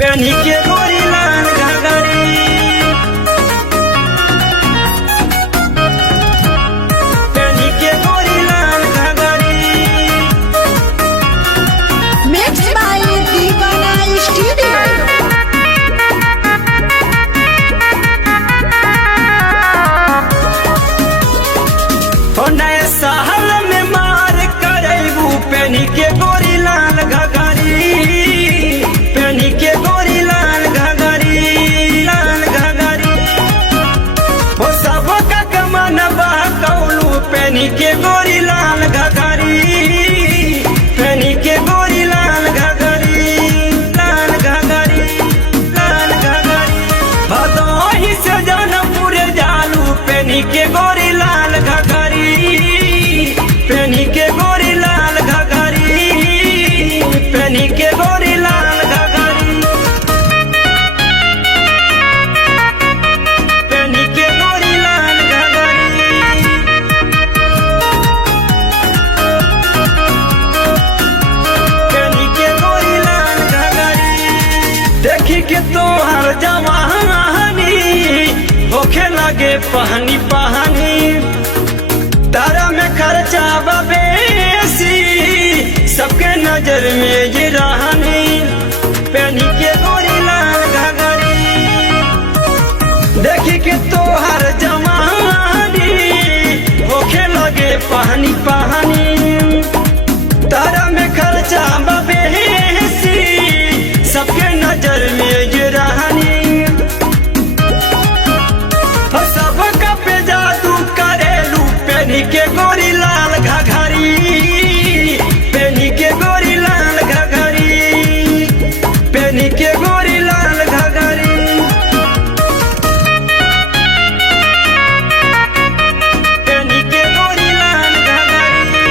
पेनी के गोरी लाल घाघरी, पेनी के गोरी लाल घाघरी। Mixed by Deepana Studio. हो नए साल में मार करेबू पेनी के गोरी लाल घाघरी, पेनी के गोरी लाल घाघरी, लाल घाघरी। हो सब का कमनबा कौलू पेनी के गोरी लाल घाघरी, पेनी के गोरी लाल घाघरी, लाल घाघरी, लाल घाघरी। भदोही से जनपुर जालू पेनी के गोरी लाल घाघरी, पेनी के गोरी लाल घाघरी, पेनी के गोरी लाल घाघरी, पेनी के गोरी लाल घाघरी। पेनी के गोरी लाल घाघरी। देखी के तोहर जवानी होखे लगे पहनी पहनी, तारा में खर्चा बेसी सबके नजर में ये रहनी। पेनी के गोरी लाल घाघरी। देखी के तोहर जवानी होखे लगे पहनी पहनी, तारा में खर्चा बेसी सबके नजर में ये रहनी। सबका पे जादू करेलू पेनी के गोरी लाल घाघरी, पेनी के गोरी लाल घाघरी, पेनी के गोरी लाल घाघरी। पेनी के गोरी लाल घाघरी।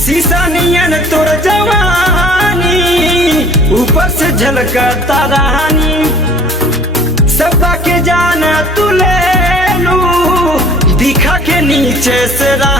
शीशा नियन तोर जवानी ऊपर से झलकता रानी, सबका के जाना तू ले लू दिखा के नीचे से रानी।